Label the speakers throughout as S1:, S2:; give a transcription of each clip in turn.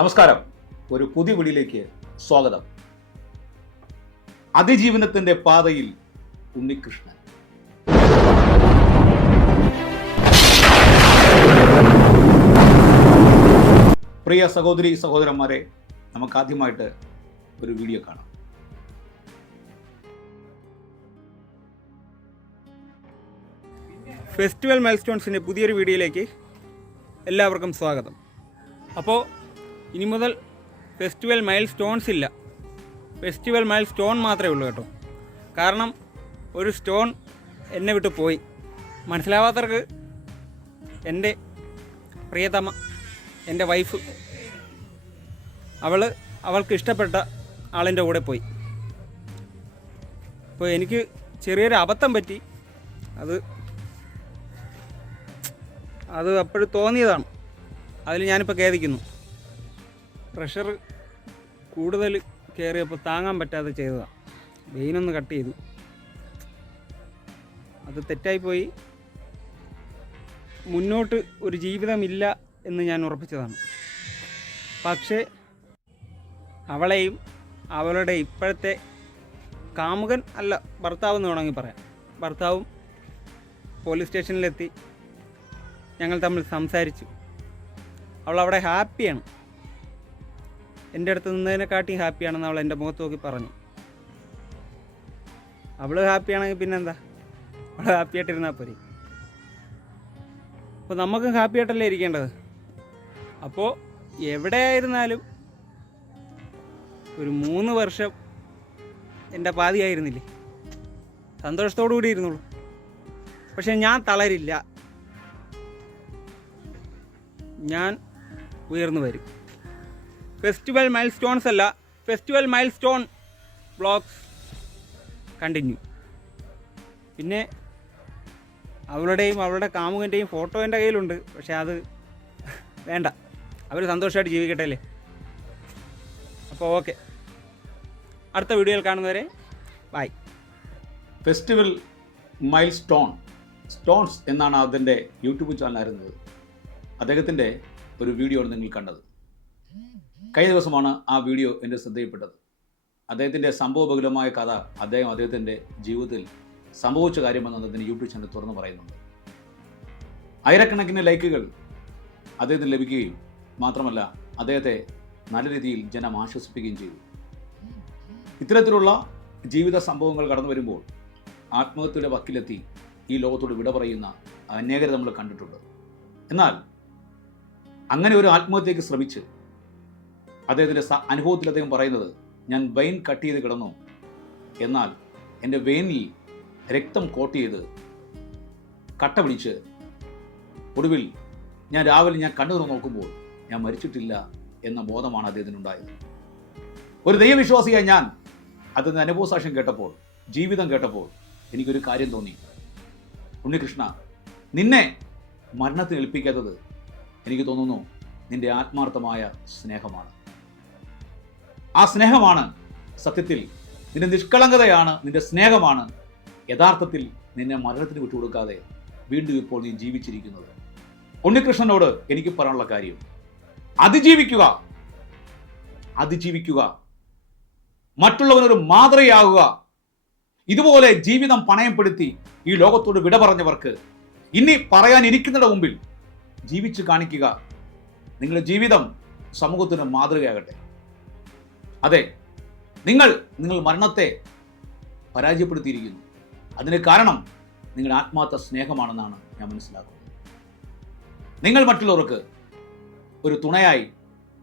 S1: നമസ്കാരം. ഒരു പുതിയ വീഡിയോയിലേക്ക് സ്വാഗതം. അതിജീവനത്തിന്റെ പാതയിൽ ഉണ്ണികൃഷ്ണൻ. പ്രിയ സഹോദരി സഹോദരന്മാരെ നമുക്ക് ആദ്യമായിട്ട് ഒരു വീഡിയോ കാണാം.
S2: ഫെസ്റ്റിവൽ മൈൽസ്റ്റോൺസിന്റെ പുതിയൊരു വീഡിയോയിലേക്ക് എല്ലാവർക്കും സ്വാഗതം. അപ്പോൾ ഇനി മുതൽ ഫെസ്റ്റിവൽ മൈൽ സ്റ്റോൺസ് ഇല്ല. ഫെസ്റ്റിവൽ മൈൽ സ്റ്റോൺ മാത്രമേ ഉള്ളൂ കേട്ടോ. കാരണം ഒരു സ്റ്റോൺ എന്നെ വിട്ട് പോയി. മനസ്സിലാവാത്തവർക്ക് എന്റെ പ്രിയതമ എന്റെ വൈഫ് അവൾ അവൾക്ക് ഇഷ്ടപ്പെട്ട ആളിന്റെ കൂടെ പോയി. അപ്പോൾ എനിക്ക് ചെറിയൊരു അബദ്ധം പറ്റി. അത് അത് അപ്പോഴും തോന്നിയതാണ്. അതിൽ ഞാനിപ്പോൾ ഖേദിക്കുന്നു. പ്രഷർ കൂടുതൽ കയറിയപ്പോൾ താങ്ങാൻ പറ്റാതെ ചെയ്തതാണ് വെയിനൊന്ന് കട്ട് ചെയ്തു. അത് തെറ്റായിപ്പോയി. മുന്നോട്ട് ഒരു ജീവിതമില്ല എന്ന് ഞാൻ ഉറപ്പിച്ചതാണ്. പക്ഷേ അവളെയും അവളുടെ ഇപ്പോഴത്തെ കാമുകൻ അല്ല ഭർത്താവ് എന്ന് വേണമെങ്കിൽ പറയാം. ഭർത്താവും പോലീസ് സ്റ്റേഷനിലെത്തി ഞങ്ങൾ തമ്മിൽ സംസാരിച്ചു. അവൾ ഹാപ്പിയാണ് എന്റെ അടുത്ത് നിന്നതിനെക്കാട്ടി ഹാപ്പിയാണെന്ന് അവൾ എന്റെ മുഖത്ത് നോക്കി പറഞ്ഞു. അവൾ ഹാപ്പിയാണെങ്കിൽ പിന്നെന്താ? അവൾ ഹാപ്പിയായിട്ടിരുന്നാൽ പോരെ. അപ്പോൾ നമുക്ക് ഹാപ്പിയായിട്ടല്ലേ ഇരിക്കേണ്ടത്? അപ്പോൾ എവിടെയായിരുന്നാലും ഒരു മൂന്ന് വർഷം എന്റെ പാതിയായിരുന്നില്ലേ? സന്തോഷത്തോടു കൂടി ഇരുന്നുള്ളൂ പക്ഷെ ഞാൻ തളരില്ല. ഞാൻ ഉയർന്നു വരും. ഫെസ്റ്റിവൽ മൈൽ സ്റ്റോൺസ് അല്ല festival mile stone vlogs continue പിന്നെ അവളുടെയും അവളുടെ കാമുകന്റെയും ഫോട്ടോ എന്റെ കയ്യിലുണ്ട് പക്ഷേ അത് വേണ്ട. അവർ സന്തോഷമായിട്ട് ജീവിക്കട്ടെ അല്ലേ? അപ്പോൾ ഓക്കെ അടുത്ത വീഡിയോയിൽ കാണുന്നവരെ bye
S1: festival mile stone stones എന്നാണ് അതിന്റെ യൂട്യൂബ് ചാനലായിരുന്നത് അദ്ദേഹത്തിന്റെ ഒരു വീഡിയോ ആണ് നിങ്ങൾ കണ്ടത്. കഴിഞ്ഞ ദിവസമാണ് ആ വീഡിയോ എന്റെ ശ്രദ്ധയിൽപ്പെട്ടത്. അദ്ദേഹത്തിന്റെ സംഭവബഹുലമായ കഥ അദ്ദേഹം അദ്ദേഹത്തിന്റെ ജീവിതത്തിൽ സംഭവിച്ച കാര്യമെന്ന് അദ്ദേഹത്തിന്റെ യൂട്യൂബ് ചാനൽ തുറന്നു പറയുന്നുണ്ട്. ആയിരക്കണക്കിന് ലൈക്കുകൾ അദ്ദേഹത്തിന് ലഭിക്കുകയും മാത്രമല്ല അദ്ദേഹത്തെ നല്ല രീതിയിൽ ജനം ആശ്വസിപ്പിക്കുകയും ചെയ്തു. ഇത്തരത്തിലുള്ള ജീവിത സംഭവങ്ങൾ കടന്നു വരുമ്പോൾ ആത്മഹത്യയുടെ വക്കിലെത്തി ഈ ലോകത്തോട് വിട പറയുന്ന അനേകരെ നമ്മൾ കണ്ടിട്ടുണ്ട്. എന്നാൽ അങ്ങനെ ഒരു ആത്മഹത്യക്ക് ശ്രമിച്ച് അദ്ദേഹത്തിന്റെ അനുഭവത്തിൽ അദ്ദേഹം പറയുന്നത് ഞാൻ വെയിൻ കട്ട് ചെയ്ത് കിടന്നു. എന്നാൽ എന്റെ വെയിനിൽ രക്തം കോട്ട് ചെയ്ത് കട്ട പിടിച്ച് ഒടുവിൽ ഞാൻ രാവിലെ ഞാൻ കണ്ണു നോക്കുമ്പോൾ ഞാൻ മരിച്ചിട്ടില്ല എന്ന ബോധമാണ് അദ്ദേഹത്തിനുണ്ടായത്. ഒരു ദൈവവിശ്വാസിയായി ഞാൻ അതിന് അനുഭവസാക്ഷ്യം കേട്ടപ്പോൾ ജീവിതം കേട്ടപ്പോൾ എനിക്കൊരു കാര്യം തോന്നി. ഉണ്ണികൃഷ്ണ നിന്നെ മരണത്തിന് ഏൽപ്പിക്കാത്തത് എനിക്ക് തോന്നുന്നു നിന്റെ ആത്മാർത്ഥമായ സ്നേഹമാണ്. ആ സ്നേഹമാണ് സത്യത്തിൽ. നിന്റെ നിഷ്കളങ്കതയാണ് നിന്റെ സ്നേഹമാണ്. യഥാർത്ഥത്തിൽ നിന്നെ മരണത്തിന് വിട്ടുകൊടുക്കാതെ വീണ്ടും ഇപ്പോൾ നീ ജീവിച്ചിരിക്കുന്നത്. ഉണ്ണികൃഷ്ണനോട് എനിക്ക് പറയാനുള്ള കാര്യം. അതിജീവിക്കുക. അതിജീവിക്കുക. മറ്റുള്ളവനൊരു മാതൃകയാകുക ഇതുപോലെ ജീവിതം പണയപ്പെടുത്തി ഈ ലോകത്തോട് വിട പറഞ്ഞവർക്ക് ഇനി പറയാനിരിക്കുന്നതിന്റെ മുമ്പിൽ ജീവിച്ചു കാണിക്കുക. നിങ്ങളുടെ ജീവിതം സമൂഹത്തിന് മാതൃകയാകട്ടെ. അതെ നിങ്ങൾ നിങ്ങൾ മരണത്തെ പരാജയപ്പെടുത്തിയിരിക്കുന്നു. അതിന് കാരണം നിങ്ങളുടെ ആത്മാർത്ഥ സ്നേഹമാണെന്നാണ് ഞാൻ മനസ്സിലാക്കുന്നത്. നിങ്ങൾ മറ്റുള്ളവർക്ക് ഒരു തുണയായി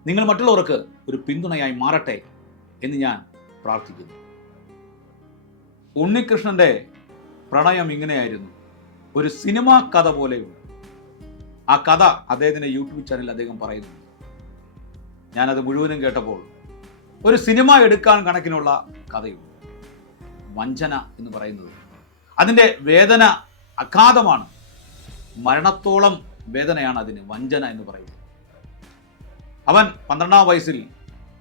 S1: നിങ്ങൾ മറ്റുള്ളവർക്ക് ഒരു പിന്തുണയായി മാറട്ടെ എന്ന് ഞാൻ പ്രാർത്ഥിക്കുന്നു. ഉണ്ണികൃഷ്ണന്റെ പ്രണയം ഇങ്ങനെയായിരുന്നു. ഒരു സിനിമാ കഥ പോലെയുണ്ട്. ആ കഥ അദ്ദേഹത്തിന്റെ യൂട്യൂബ് ചാനലിൽ അദ്ദേഹം പറയുന്നു. ഞാനത് മുഴുവനും കേട്ടപ്പോൾ ഒരു സിനിമ എടുക്കാൻ കണക്കിനുള്ള കഥയുണ്ട് വഞ്ചന എന്ന് പറയുന്നത്. അതിന്റെ വേദന അഗാധമാണ്. മരണത്തോളം വേദനയാണ് അതിന് വഞ്ചന എന്ന് പറയുന്നത്. അവൻ പന്ത്രണ്ടാം വയസ്സിൽ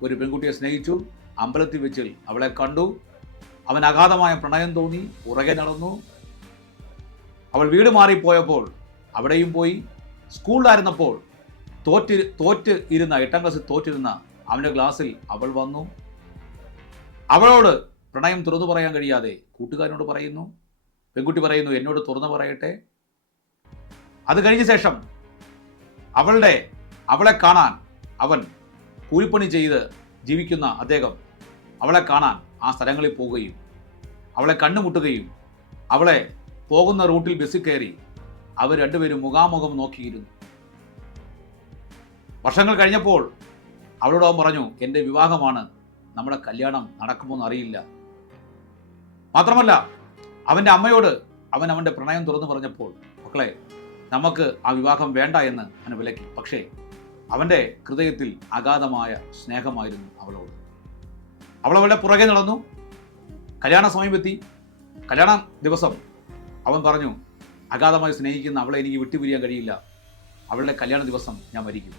S1: ഒരു പെൺകുട്ടിയെ സ്നേഹിച്ചു. അമ്പലത്തിൽ വെച്ചിൽ അവളെ കണ്ടു. അവൻ അഗാധമായ പ്രണയം തോന്നി. ഉറകെ നടന്നു. അവൾ വീട് മാറിപ്പോയപ്പോൾ അവിടെയും പോയി. സ്കൂളിലായിരുന്നപ്പോൾ തോറ്റ് തോറ്റ് ഇരുന്ന എട്ടാം ക്ലാസ്സിൽ തോറ്റിരുന്ന അവന്റെ ക്ലാസ്സിൽ അവൾ വന്നു. അവളോട് പ്രണയം തുറന്നു പറയാൻ കഴിയാതെ കൂട്ടുകാരനോട് പറയുന്നു. പെൺകുട്ടി പറയുന്നു എന്നോട് തുറന്നു പറയട്ടെ. അത് കഴിഞ്ഞ ശേഷം അവളുടെ അവളെ കാണാൻ അവൻ കൂലിപ്പണി ചെയ്ത് ജീവിക്കുന്ന അദ്ദേഹം അവളെ കാണാൻ ആ സ്ഥലങ്ങളിൽ പോവുകയും അവളെ കണ്ടുമുട്ടുകയും അവളെ പോകുന്ന റൂട്ടിൽ ബസ്സിൽ കയറി അവർ രണ്ടുപേരും മുഖാമുഖം നോക്കിയിരുന്നു. വർഷങ്ങൾ കഴിഞ്ഞപ്പോൾ അവളോട് അവൻ പറഞ്ഞു എന്റെ വിവാഹമാണ്. നമ്മുടെ കല്യാണം നടക്കുമോ എന്ന് അറിയില്ല. മാത്രമല്ല അവന്റെ അമ്മയോട് അവൻ അവന്റെ പ്രണയം തുറന്നു പറഞ്ഞപ്പോൾ മക്കളെ നമുക്ക് ആ വിവാഹം വേണ്ട എന്ന് അവന് വിലക്കി. പക്ഷേ അവന്റെ ഹൃദയത്തിൽ അഗാധമായ സ്നേഹമായിരുന്നു അവളോട്. അവൾ അവളുടെ പുറകെ നടന്നു. കല്യാണ സമയമെത്തി കല്യാണ ദിവസം അവൻ പറഞ്ഞു അഗാധമായി സ്നേഹിക്കുന്ന അവളെ എനിക്ക് വിട്ടുപിരിയാൻ കഴിയില്ല. അവളുടെ കല്യാണ ദിവസം ഞാൻ മരിക്കും.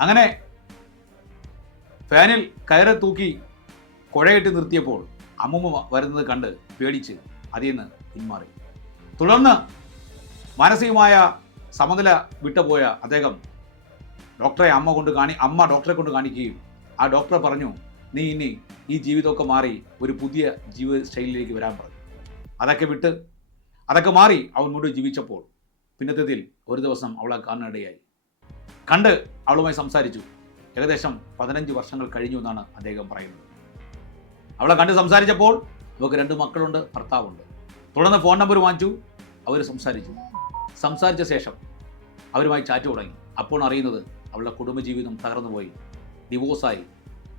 S1: അങ്ങനെ ഫാനിൽ കയറ് തൂക്കി കുഴയിട്ട് നിർത്തിയപ്പോൾ അമ്മുമ്മ വരുന്നത് കണ്ട് പേടിച്ച് അതിൽ നിന്ന് പിന്മാറി. തുടർന്ന് മാനസികമായ സമനില വിട്ടുപോയ അദ്ദേഹം ഡോക്ടറെ അമ്മ കൊണ്ട് കാണി അമ്മ ഡോക്ടറെ കൊണ്ട് കാണിക്കുകയും ആ ഡോക്ടർ പറഞ്ഞു നീ ഇനി ഈ ജീവിതമൊക്കെ മാറി ഒരു പുതിയ ജീവിത ശൈലിയിലേക്ക് വരാൻ പറഞ്ഞു. അതൊക്കെ വിട്ട് അതൊക്കെ മാറി അവൻ മുഴുവൻ ജീവിച്ചപ്പോൾ പിന്നത്തേതിൽ ഒരു ദിവസം അവളെ കാണാനിടയായി. കണ്ട് അവളുമായി സംസാരിച്ചു. ഏകദേശം പതിനഞ്ച് വർഷങ്ങൾ കഴിഞ്ഞു എന്നാണ് അദ്ദേഹം പറയുന്നത്. അവളെ കണ്ട് സംസാരിച്ചപ്പോൾ നമുക്ക് രണ്ട് മക്കളുണ്ട് ഭർത്താവുണ്ട്. തുടർന്ന് ഫോൺ നമ്പർ വാങ്ങിച്ചു. അവർ സംസാരിച്ചു. സംസാരിച്ച ശേഷം അവരുമായി ചാറ്റ് തുടങ്ങി. അപ്പോൾ അറിയുന്നത് അവളുടെ കുടുംബജീവിതം തകർന്നുപോയി ഡിവോഴ്സായി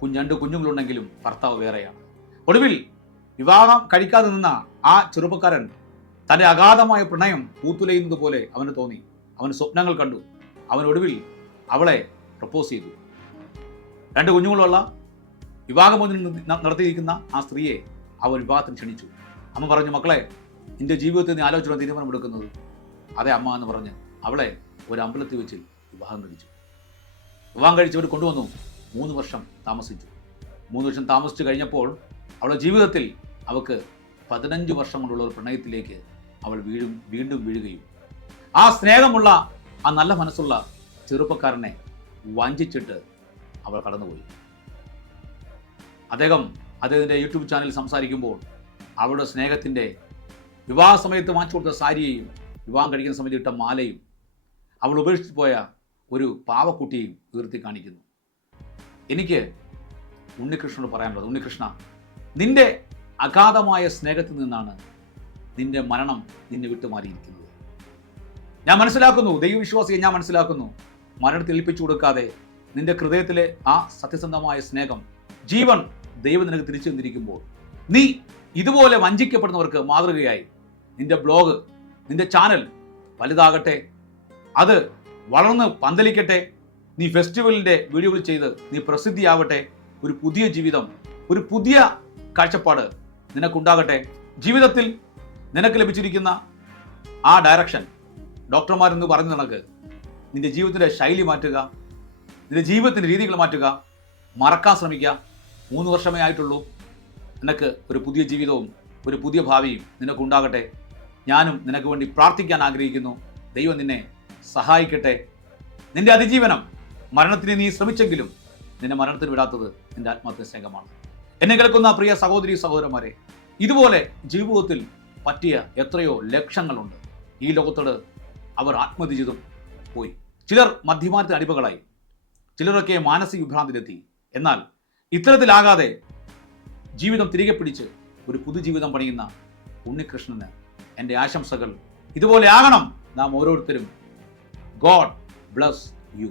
S1: കുഞ്ഞ് കുഞ്ഞുങ്ങളുണ്ടെങ്കിലും ഭർത്താവ് വേറെയാണ്. ഒടുവിൽ വിവാഹം കഴിക്കാതെ നിന്ന ആ ചെറുപ്പക്കാരൻ തന്റെ അഗാധമായ പ്രണയം പൂത്തുലയുന്നത് പോലെ അവന് തോന്നി. അവൻ സ്വപ്നങ്ങൾ കണ്ടു. അവൻ ഒടുവിൽ അവളെ പ്രപ്പോസ് ചെയ്തു. രണ്ട് കുഞ്ഞുങ്ങളുള്ള വിവാഹമോചനം നടത്തിയിരിക്കുന്ന ആ സ്ത്രീയെ അവൻ വിവാഹത്തിന് ക്ഷണിച്ചു. അമ്മ പറഞ്ഞു മക്കളെ നിന്റെ ജീവിതത്തിൽ നീ ആലോചന തീരുമാനമെടുക്കുന്നത് അതെ അമ്മ എന്ന് പറഞ്ഞ് അവളെ ഒരു അമ്പലത്തിൽ വെച്ച് വിവാഹം കഴിച്ചു. വിവാഹം കഴിച്ചവർ കൊണ്ടുവന്നു. മൂന്ന് വർഷം താമസിച്ചു. മൂന്ന് വർഷം താമസിച്ചു കഴിഞ്ഞപ്പോൾ അവളുടെ ജീവിതത്തിൽ അവൾക്ക് പതിനഞ്ച് വർഷം കൊണ്ടുള്ള ഒരു പ്രണയത്തിലേക്ക് അവൾ വീഴും വീണ്ടും വീഴുകയും. ആ സ്നേഹമുള്ള ആ നല്ല മനസ്സുള്ള ചെറുപ്പക്കാരനെ വഞ്ചിച്ചിട്ട് അവൾ കടന്നുപോയി. അദ്ദേഹം അദ്ദേഹത്തിന്റെ യൂട്യൂബ് ചാനലിൽ സംസാരിക്കുമ്പോൾ അവളുടെ സ്നേഹത്തിന്റെ വിവാഹ സമയത്ത് വാങ്ങിച്ചു കൊടുത്ത സാരിയെയും വിവാഹം കഴിക്കുന്ന സമയത്ത് ഇട്ട മാലയും അവൾ ഉപേക്ഷിച്ച് പോയ ഒരു പാവക്കുട്ടിയും ഉയർത്തി കാണിക്കുന്നു. എനിക്ക് ഉണ്ണികൃഷ്ണനോട് പറയാനുള്ളത് ഉണ്ണികൃഷ്ണ നിന്റെ അഗാധമായ സ്നേഹത്തിൽ നിന്നാണ് നിന്റെ മരണം നിന്നെ വിട്ടുമാറിയിരിക്കുന്നത് ഞാൻ മനസ്സിലാക്കുന്നു ദൈവവിശ്വാസിയെ ഞാൻ മനസ്സിലാക്കുന്നു. മരണത്തിൽ ഏൽപ്പിച്ചു കൊടുക്കാതെ നിന്റെ ഹൃദയത്തിലെ ആ സത്യസന്ധമായ സ്നേഹം ജീവൻ ദൈവം നിനക്ക് തിരിച്ചു തന്നിരിക്കുമ്പോൾ നീ ഇതുപോലെ വഞ്ചിക്കപ്പെടുന്നവർക്ക് മാതൃകയായി. നിന്റെ ബ്ലോഗ് നിന്റെ ചാനൽ വലുതാകട്ടെ അത് വളർന്ന് പന്തലിക്കട്ടെ നീ ഫെസ്റ്റിവലിന്റെ വീഡിയോകൾ ചെയ്ത് നീ പ്രസിദ്ധിയാവട്ടെ ഒരു പുതിയ ജീവിതം ഒരു പുതിയ കാഴ്ചപ്പാട് നിനക്കുണ്ടാകട്ടെ. ജീവിതത്തിൽ നിനക്ക് ലഭിച്ചിരിക്കുന്ന ആ ഡയറക്ഷൻ ഡോക്ടർമാരെന്ന് പറഞ്ഞ് നിനക്ക് നിന്റെ ജീവിതത്തിന്റെ ശൈലി മാറ്റുക നിന്റെ ജീവിതത്തിന്റെ രീതികൾ മാറ്റുക മറക്കാൻ ശ്രമിക്കുക. മൂന്ന് വർഷമേ ആയിട്ടുള്ളൂ. നിനക്ക് ഒരു പുതിയ ജീവിതവും ഒരു പുതിയ ഭാവിയും നിനക്കുണ്ടാകട്ടെ. ഞാനും നിനക്ക് വേണ്ടി പ്രാർത്ഥിക്കാൻ ആഗ്രഹിക്കുന്നു. ദൈവം നിന്നെ സഹായിക്കട്ടെ. നിന്റെ അതിജീവനം മരണത്തിന് നീ ശ്രമിച്ചെങ്കിലും നിന്നെ മരണത്തിന് വിടാത്തത് നിന്റെ ആത്മഹത്യ സ്നേഹമാണ്. എന്നെ കേൾക്കുന്ന പ്രിയ സഹോദരി സഹോദരന്മാരെ ഇതുപോലെ ജീവിതത്തിൽ പറ്റിയ എത്രയോ ലക്ഷങ്ങളുണ്ട്. ഈ ലോകത്തോട് അവർ ആത്മഹത്യ ചെയ്തും പോയി. ചിലർ മദ്യപാനത്തിന് അടിമകളായി. ചിലരൊക്കെ മാനസിക വിഭ്രാന്തിയിലെത്തി. എന്നാൽ ഇത്തരത്തിലാകാതെ ജീവിതം തിരികെ പിടിച്ച് ഒരു പുതുജീവിതം പണിയുന്ന ഉണ്ണികൃഷ്ണന് എന്റെ ആശംസകൾ. ഇതുപോലെ ആകണം നാം ഓരോരുത്തരും. God bless you.